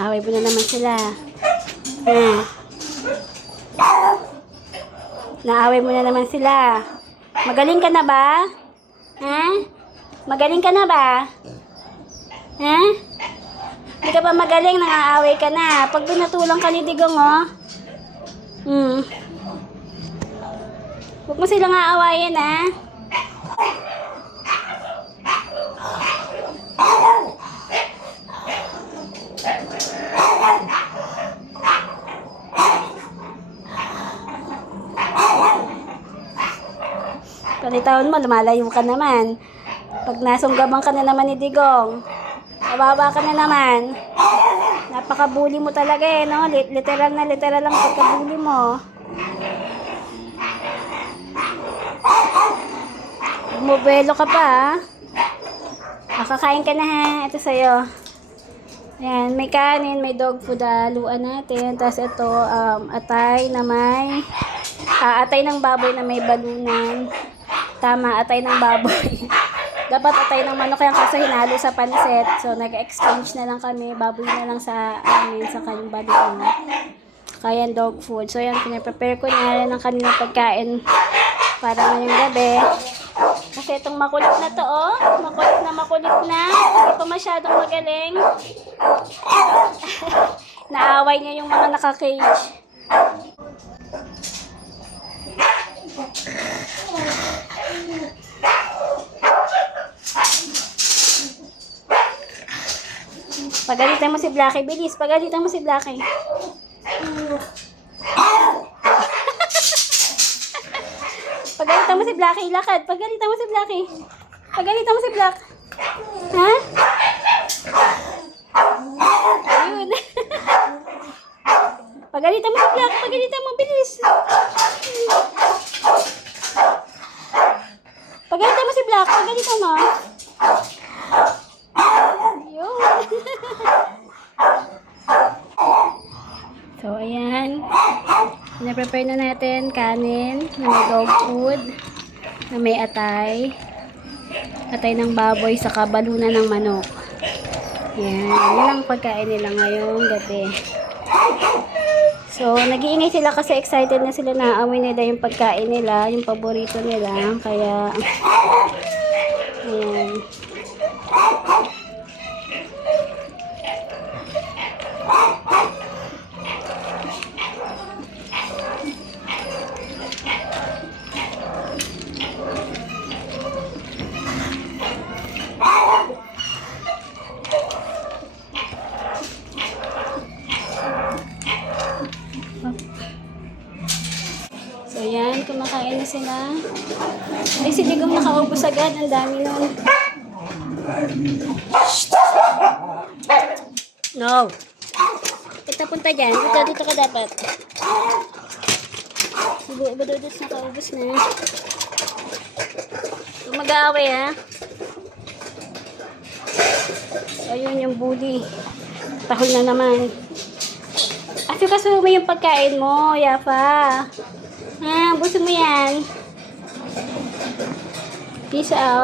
Naaway mo na naman sila. Ha? Naaway mo na naman sila. Magaling ka na ba? Ha? Magaling ka na ba? Ha? Hindi ka ba magaling? Nangaaway ka na. Pag binatulang ka ni Digong, oh. Huwag mo silang aawayin, ha? Palitaon mo, lumalayo ka naman. Pag nasunggaban ka na naman ni Digong, kawawa ka na naman. Napaka-bully mo talaga eh, no? Literal na literal lang pagka-bully mo. Bumubelo ka pa, ha? Makakain ka na, ha? Ito sa'yo. Ayan, may kanin, may dog food, haluan natin. Tapos ito, atay na may... atay ng baboy na may balunan. Tama, atay ng baboy. Dapat atay ng manok yan kasi hinalo sa pansit. So, nag-exchange na lang kami. Baboy na lang sa amin sa kanyang balunan. Kaya dog food. So, yan, pinaprepare ko na rin ang kanilang pagkain para ngayong gabi. Kasi itong makulit na to, oh. Makulit na. Hindi pa masyadong magaling. Naaway niya yung mga naka-cage. Pagalitan mo si Blackie, bilis. Pagalitan mo si Blackie. Pagalitan mo si Blackie, lakad. Pagalitan mo si Blackie. Pagalitan mo si Black. Ha? Ayun. Pagalitan mo si Black. Pagalitan mo, bilis. Pagalitan mo si Black. Pagalitan mo. So, ayan. Na-prepare na natin kanin na may dog food, na may atay. Atay ng baboy sa balunan ng manok. Ayan. Yan ang pagkain nila ngayong gabi. So, nag-iingay sila kasi excited na sila na amoy nila yung pagkain nila, yung paborito nila. Kaya, ayan. So, yan. Kumakain na sila. Ay, si Digong nakaubos agad. Ang dami nun. No. Kita punta dyan. Dito ka dapat. Bududos nakaubos na. Kung mag-aaway, ha? Ayun yung bully. Tahol na naman. After kaso mo yung pagkain mo, Yafa. Ha, buso mo yan. Peace out.